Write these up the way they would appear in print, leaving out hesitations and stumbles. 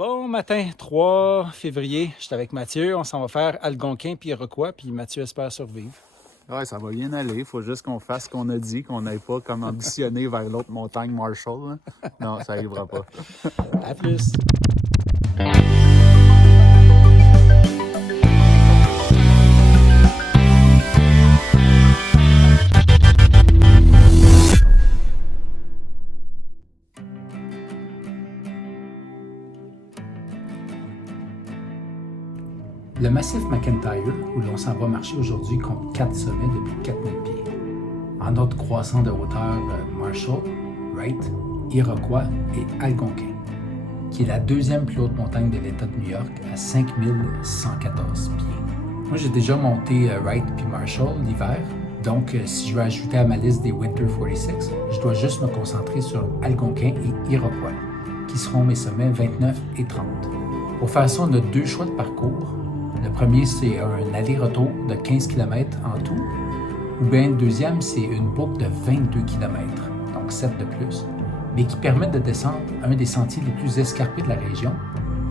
Bon matin, 3 février, je suis avec Mathieu, on s'en va faire Algonquin puis Iroquois, puis Mathieu espère survivre. Ouais, ça va bien aller. Il faut juste qu'on fasse ce qu'on a dit, qu'on n'aille pas comme ambitionné vers l'autre montagne Marshall. Là. Non, ça n'arrivera pas. À plus! Le massif McIntyre, où l'on s'en va marcher aujourd'hui, compte 4 sommets de plus de 4000 pieds. En ordre croissant de hauteur, Marshall, Wright, Iroquois et Algonquin, qui est la deuxième plus haute montagne de l'État de New York à 5114 pieds. Moi, j'ai déjà monté Wright puis Marshall l'hiver, donc si je veux ajouter à ma liste des Winter 46, je dois juste me concentrer sur Algonquin et Iroquois, qui seront mes sommets 29 et 30. Pour faire ça, on a 2 choix de parcours. Le premier, c'est un aller-retour de 15 km en tout, ou bien le deuxième, c'est une boucle de 22 km, donc 7 de plus, mais qui permet de descendre un des sentiers les plus escarpés de la région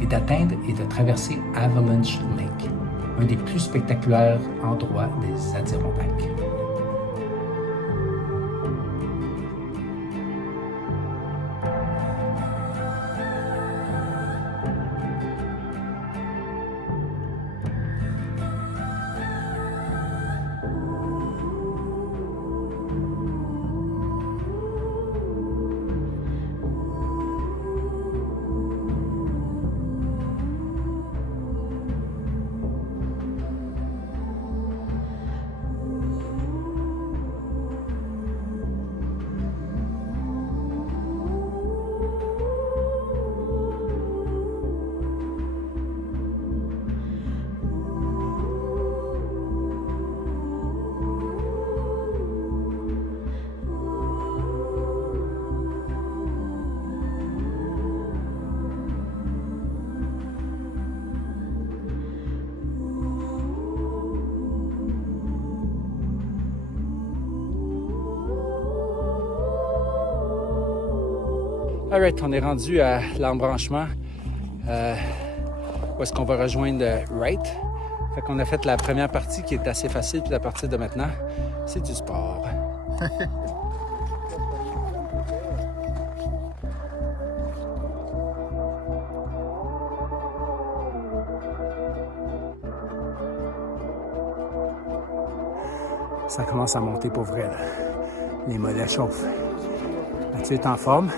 et d'atteindre et de traverser Avalanche Lake, un des plus spectaculaires endroits des Adirondacks. Alright, on est rendu à l'embranchement où est-ce qu'on va rejoindre Wright. Fait qu'on a fait la première partie qui est assez facile, puis à partir de maintenant, c'est du sport. Ça commence à monter pour vrai, là. Les mollets chauffent. Mathieu est en forme.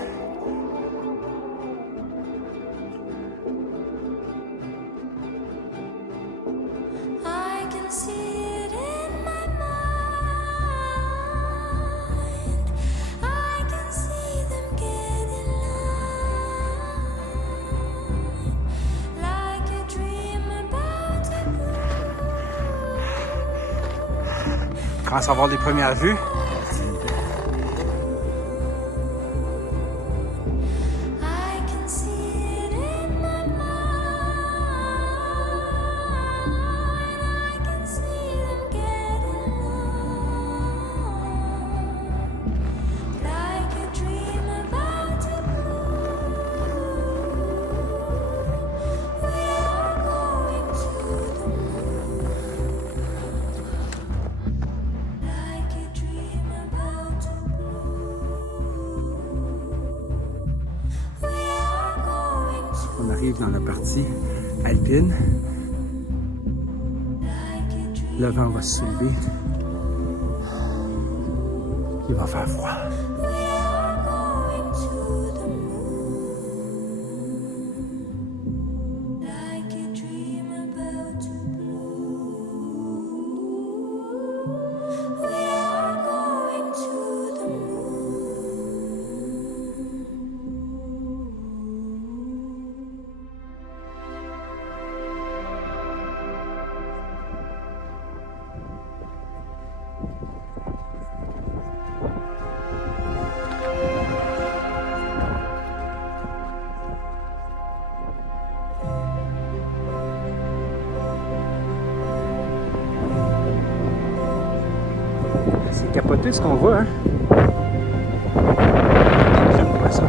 On commence à avoir les premières vues. On arrive dans la partie alpine. Le vent va se soulever. Il va faire froid. C'est capoté ce qu'on voit, hein? J'aime pas ça.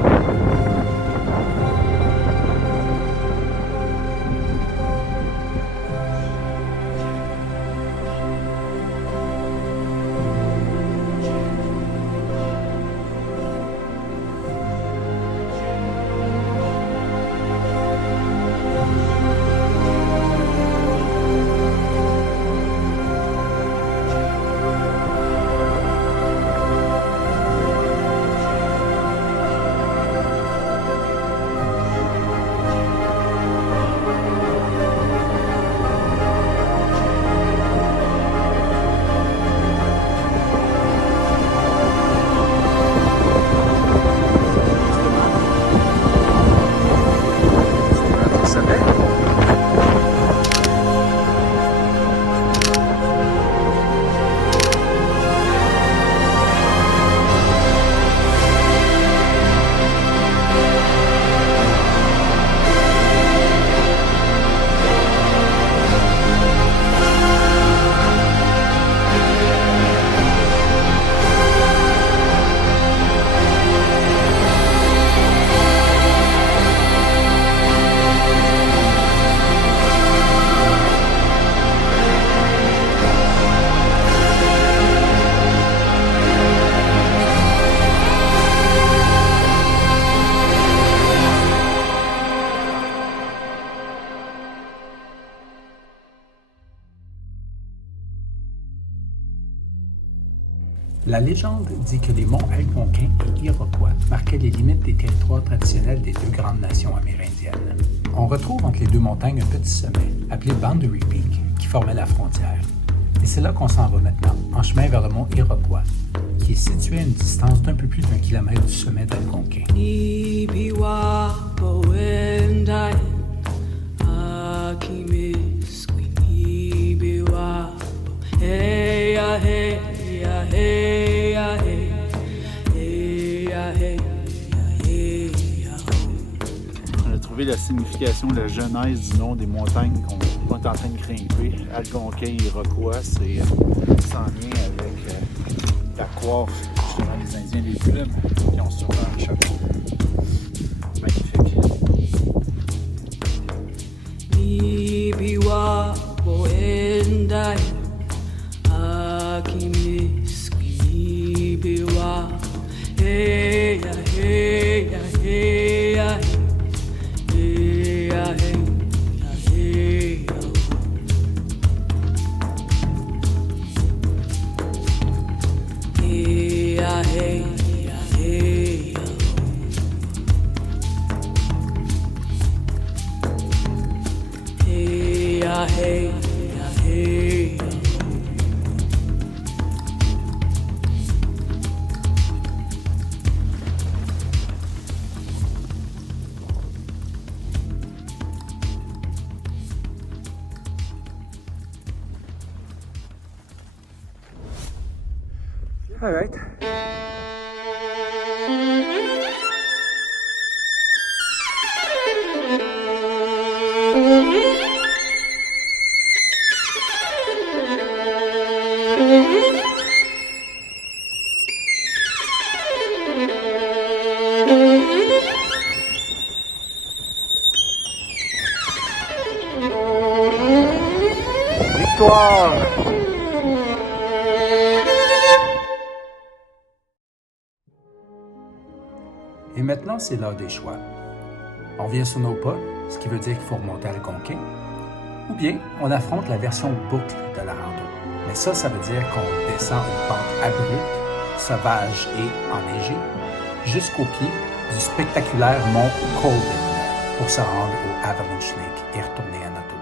La légende dit que les monts Algonquin et Iroquois marquaient les limites des territoires traditionnels des deux grandes nations amérindiennes. On retrouve entre les deux montagnes un petit sommet, appelé Boundary Peak, qui formait la frontière. Et c'est là qu'on s'en va maintenant, en chemin vers le mont Iroquois, qui est situé à une distance d'un peu plus d'1 kilomètre du sommet d'Algonquin. On a trouvé la signification, la genèse du nom des montagnes qu'on est en train de grimper. Algonquin et Iroquois, c'est en lien avec la coiffe, justement, les Indiens, les plumes qui ont sur leur chapeau. Magnifique. All right. Victoire! Et maintenant, c'est l'heure des choix. On revient sur nos pas, ce qui veut dire qu'il faut remonter à Algonquin, ou bien on affronte la version boucle de la rando. Mais ça veut dire qu'on descend une pente abrupte, sauvage et enneigée, jusqu'au pied du spectaculaire mont Colvin pour se rendre au Avalanche Lake et retourner à notre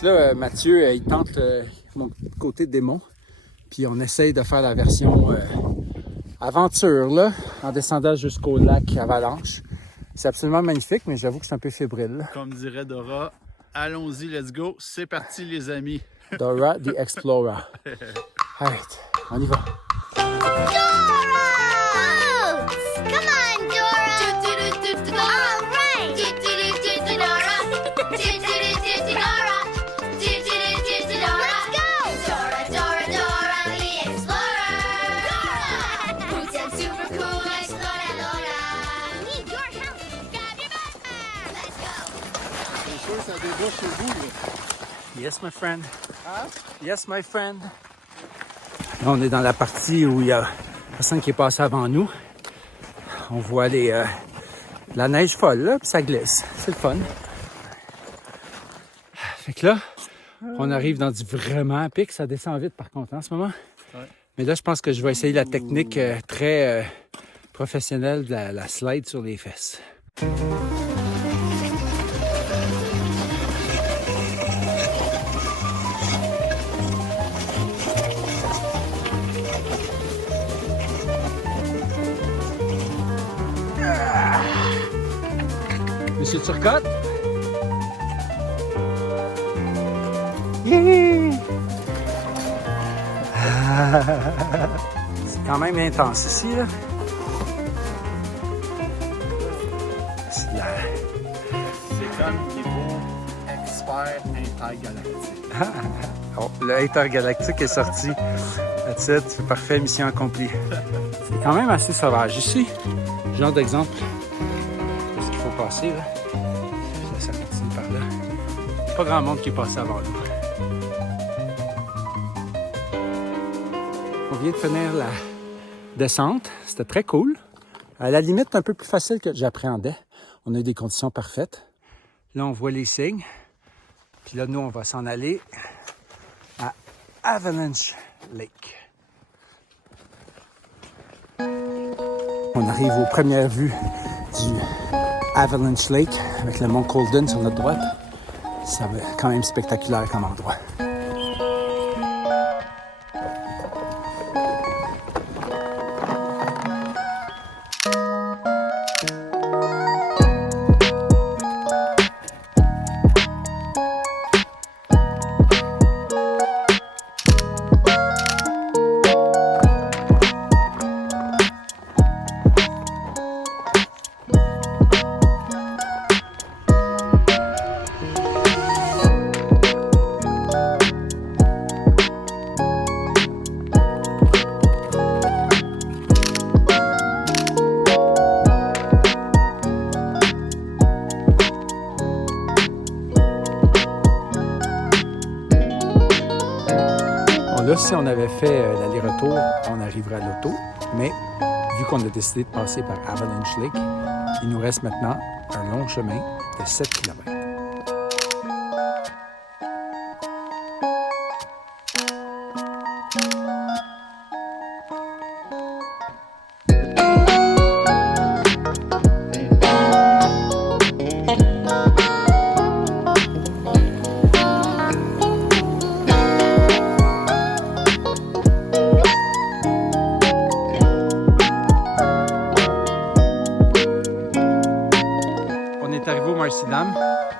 auto. Là, Mathieu, il tente mon côté démon, puis on essaye de faire la version aventure, là, en descendant jusqu'au lac Avalanche. C'est absolument magnifique, mais j'avoue que c'est un peu fébrile. Comme dirait Dora, allons-y, let's go, c'est parti les amis. Dora the Explorer. Alright, on y va. Yes, my friend. Yes, my friend. Là, on est dans la partie où il y a personne qui est passé avant nous. On voit la neige folle, là, puis ça glisse. C'est le fun. Fait que là, on arrive dans du vraiment pic. Ça descend vite, par contre, en ce moment. Ouais. Mais là, je pense que je vais essayer la technique très professionnelle de la slide sur les fesses. Monsieur Turcotte? Yeah! C'est quand même intense ici, là. C'est comme niveau expert intergalactique. Oh, le intergalactique est sorti. That's it, c'est parfait, mission accomplie. C'est quand même assez sauvage ici. Genre d'exemple de ce qu'il faut passer, là. Ça continue par là. Pas grand monde qui est passé avant nous. On vient de finir la descente. C'était très cool. À la limite, un peu plus facile que j'appréhendais. On a eu des conditions parfaites. Là, on voit les signes. Puis là, nous, on va s'en aller à Avalanche Lake. On arrive aux premières vues du Avalanche Lake avec le mont Colden sur notre droite. Ça va être quand même spectaculaire comme endroit. Là, si on avait fait l'aller-retour, on arriverait à l'auto, mais vu qu'on a décidé de passer par Avalanche Lake, il nous reste maintenant un long chemin de 7 km.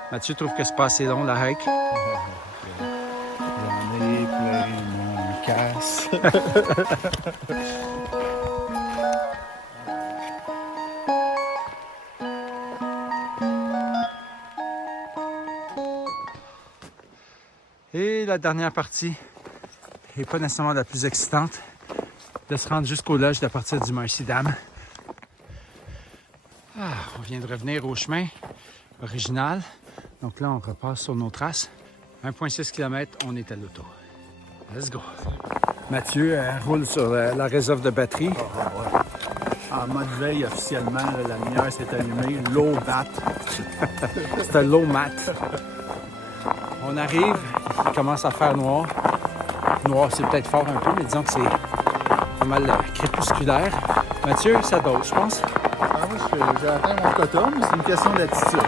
Mathieu trouve que c'est pas assez long, la hike. J'en ai plein mon casse. Et la dernière partie n'est pas nécessairement la plus excitante, de se rendre jusqu'au lodge à partir du Marcy Dam. On vient de revenir au chemin original. Donc là, on repasse sur nos traces. 1,6 km, on est à l'auto. Let's go! Mathieu roule sur la réserve de batterie. En mode veille, officiellement, la lumière s'est allumée. Low bat. C'est un low mat. On arrive, il commence à faire noir. Noir, c'est peut-être fort un peu, mais disons que c'est pas mal crépusculaire. Mathieu, ça dose, je pense. J'ai atteint mon quota, mais c'est une question d'attitude.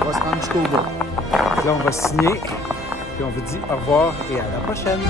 On va se rendre jusqu'au bout. Là, on va signer, puis on vous dit au revoir et à la prochaine.